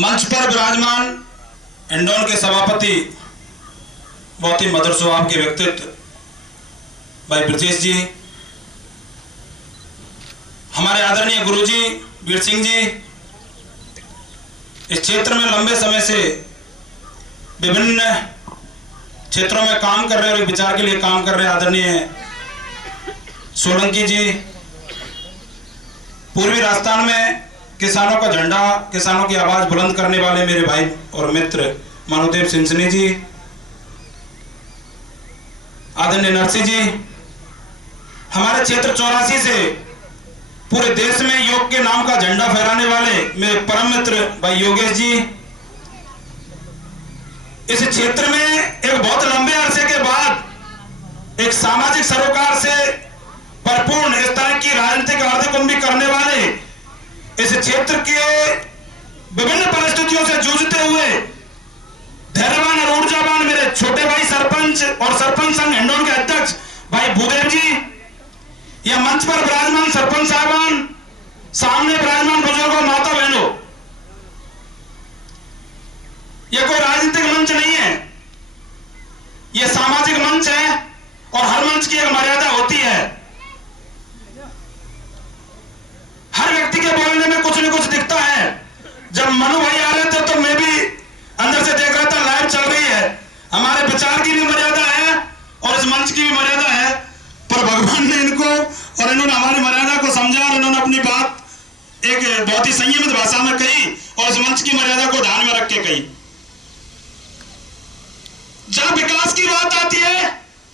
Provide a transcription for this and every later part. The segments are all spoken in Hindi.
मंच पर विराजमान हिंडौन के सभापति, बहुत ही मधुर स्वभाव के व्यक्तित्व भाई ब्रजेश जी, हमारे आदरणीय गुरुजी वीर सिंह जी, इस क्षेत्र में लंबे समय से विभिन्न क्षेत्रों में काम कर रहे और विचार के लिए काम कर रहे आदरणीय सोलंकी जी, पूर्वी राजस्थान में किसानों का झंडा, किसानों की आवाज बुलंद करने वाले मेरे भाई और मित्र मनोदेव सिंसनी जी, आदरणीय नरसिंह जी, हमारे क्षेत्र 84 से पूरे देश में योग के नाम का झंडा फहराने वाले मेरे परम मित्र भाई योगेश जी, इस क्षेत्र में एक बहुत लंबे अरसे के बाद एक सामाजिक सरोकार से भरपूर इस तरह की राजनीतिक आर्थिक करने वाले इस क्षेत्र के विभिन्न परिस्थितियों से जूझते हुए धैर्यवान और ऊर्जावान मेरे छोटे भाई सरपंच और सरपंच संघ हिंडौन के अध्यक्ष भाई भूदेव जी, यह मंच पर विराजमान सरपंच साहबान, सामने विराजमान बुजुर्गों, माता बहनों, यह कोई राजनीतिक मंच नहीं है, यह सामाजिक मंच है और हर मंच की एक मर्यादा होती है। हर व्यक्ति के बोलने में कुछ न कुछ दिखता है। जब मनु भाई आ रहे थे तो मैं भी अंदर से देख रहा था, लाइव चल रही है, हमारे विचार की भी मर्यादा है और इस मंच की भी मर्यादा है, पर भगवान ने इनको और इन्होंने हमारी मर्यादा को समझा और इन्होंने अपनी बात एक बहुत ही संयमित भाषा में कही और इस मंच की मर्यादा को ध्यान में रख के कही। जब विकास की बात आती है,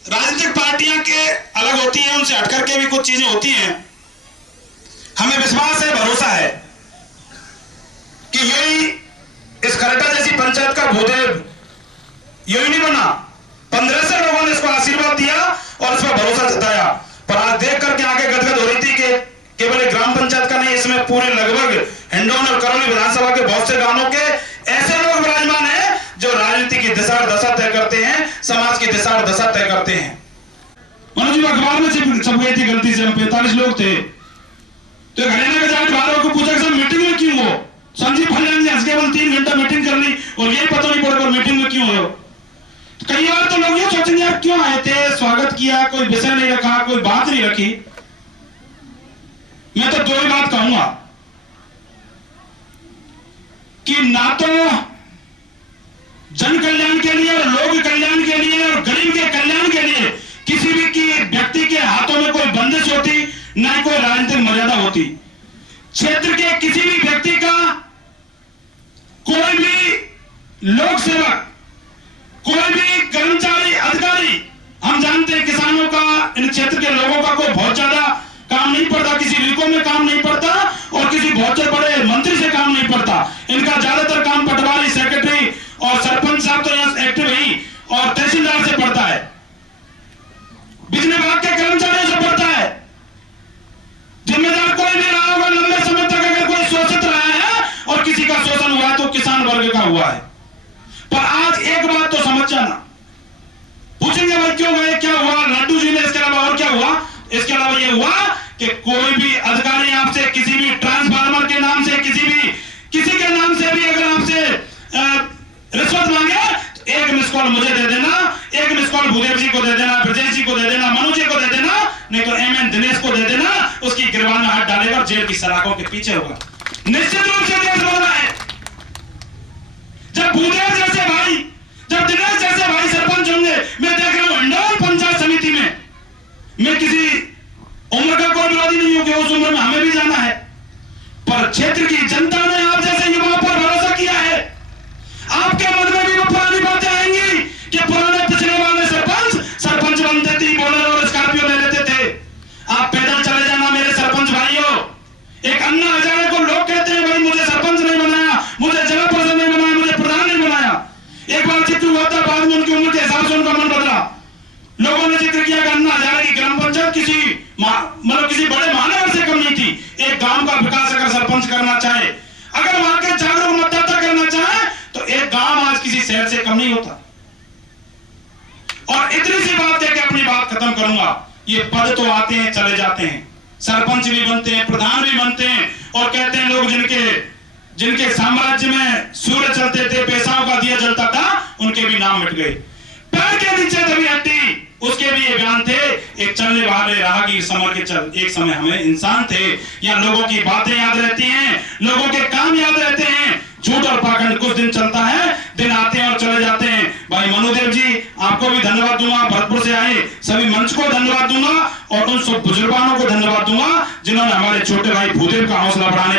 राजनीतिक पार्टियां के अलग होती हैं, उनसे हटकर के भी कुछ चीजें होती हैं। हमें विश्वास है, भरोसा है कि यही इस खरटा जैसी पंचायत का भूदेव यही नहीं बना, 1500 लोगों ने इसको आशीर्वाद दिया और इस पर भरोसा जताया। पर आज देख करके आगे गदगद हो रही थी कि केवल एक ग्राम पंचायत का नहीं, इसमें पूरे लगभग हिंडौन और करौली विधानसभा के बहुत से गांवों के ऐसे लोग विराजमान हैं जो राजनीति की दिशा और दशा तय करते हैं, समाज की दिशा और दशा तय करते हैं। मनोज जी, अखबार में छप गई थी गलती से, हम 45 लोग थे, तो हरियाणा के जाके बाहर को पूछा कि मीटिंग में क्यों हो? संजीव फलियान जी हंस के 3 घंटा मीटिंग कर ली और यही पता नहीं पड़ा मीटिंग में क्यों हो। तो कई बार तो लोग ये सोचेंगे आप क्यों आए थे, स्वागत किया, कोई विषय नहीं रखा, कोई बात नहीं रखी। मैं तो 2 ही बात कहूंगा कि ना तो जन कल्याण के लिए और लोक कल्याण के लिए और गरीब के कल्याण के लिए किसी भी की व्यक्ति के हाथों में कोई बंदिश होती, ना कोई राजनीतिक मर्यादा होती। क्षेत्र के किसी भी व्यक्ति का, कोई भी लोक सेवक, कोई भी कर्मचारी, अधिकारी, हम जानते हैं किसानों का, इन क्षेत्र के लोगों का कोई बहुत ज्यादा काम नहीं पड़ता, किसी रिको में काम नहीं पड़ता और किसी बहुत बड़े मंत्री से काम नहीं पड़ता। इनका ज्यादातर काम पटवारी, सेक्रेटरी और सरपंच साहब तो यहाँ एक्टिव ही और तहसीलदार से पड़ता है, बिजली विभाग के कर्मचारियों से पड़ता है। जिम्मेदार कोई नहीं रहा होगा लंबे समय तक, अगर कोई शोषित रहा है और किसी का शोषण हुआ है तो किसान वर्ग का हुआ है। पर आज एक बात तो समझ जाना, पूछेंगे भाई क्यों गए, क्या हुआ लड्डू जी ने, इसके अलावा और क्या हुआ? इसके अलावा यह हुआ कि कोई भी अधिकारी आपसे किसी भी ट्रांसफार्मर के नाम से, किसी के नाम से भी अगर आपसे रिश्वत मांगे, एक मिस कॉल मुझे दे देना, एक मिस कॉल भूदेव जी को दे देना, ब्रजेश जी को दे देना, मनु जी को दे देना, नहीं तो एमएन दिनेश को दे देना, उसकी गिरबान में हाथ डालेगा और जेल की सलाखों के पीछे होगा। निश्चित रूप से देश बन रहा है। जब भूदेव जैसे भाई, जब दिनेश जैसे भाई सरपंच होंगे, मैं देख रहा हूं हिंडौन पंचायत समिति में, मैं किसी उम्र का कोई विरोधी नहीं हूं कि उस उम्र में हमें भी जाना है, पर क्षेत्र की जनता ने आप जैसे युवाओं पर भरोसा किया है। आपके मन में भी वो पुरानी बातें आएंगी कि पुराने पिछले वाले सरपंच बनते थे, बोलेरो और स्कॉर्पियो ले लेते थे। आप पैदल चले जाना मेरे सरपंच भाइयों। एक अन्ना हजारे को लोग कहते हैं भाई मुझे सरपंच नहीं बनाया, मुझे जिला परिषद नहीं बनाया, मुझे प्रधान नहीं बनाया। एक बार जिक्र हुआ था, बाद में उनकी उम्र के हिसाब से उनका मन बदला। लोगों ने जिक्र किया कि अन्ना हजारे की ग्राम पंचायत किसी बड़े महानगर से कम नहीं थी। एक गांव का विकास अगर सरपंच करना चाहे, अगर वहां के जागरूक मतदाता करना चाहे, तो एक गांव आज किसी शहर से कम नहीं होता। और इतनी सी बात है कि अपनी बात खत्म करूंगा। ये पद तो आते हैं चले जाते हैं, सरपंच भी बनते हैं, प्रधान भी बनते हैं और कहते हैं लोग जिनके जिनके साम्राज्य में सूर्य चलते थे, पैसाओं का दिया जलता था, उनके भी नाम मिट गए। पैर के नीचे दबी हड्डी, उसके भी ये बयान थे, एक चलने वाले राहगीर समर के चल। एक समय हमें इंसान थे, या लोगों की बातें याद रहती हैं, लोगों के काम याद रहते हैं। झूठ और पाखंड कुछ दिन चलता है, दिन आते हैं और चले जाते हैं। भाई मनुदेव जी, आपको भी धन्यवाद दूंगा, भरतपुर से आए सभी मंच को धन्यवाद दूंगा, और उन सब बुजुर्गों को धन्यवाद दूंगा जिन्होंने हमारे छोटे भाई भूदेव का हौसला बढ़ाने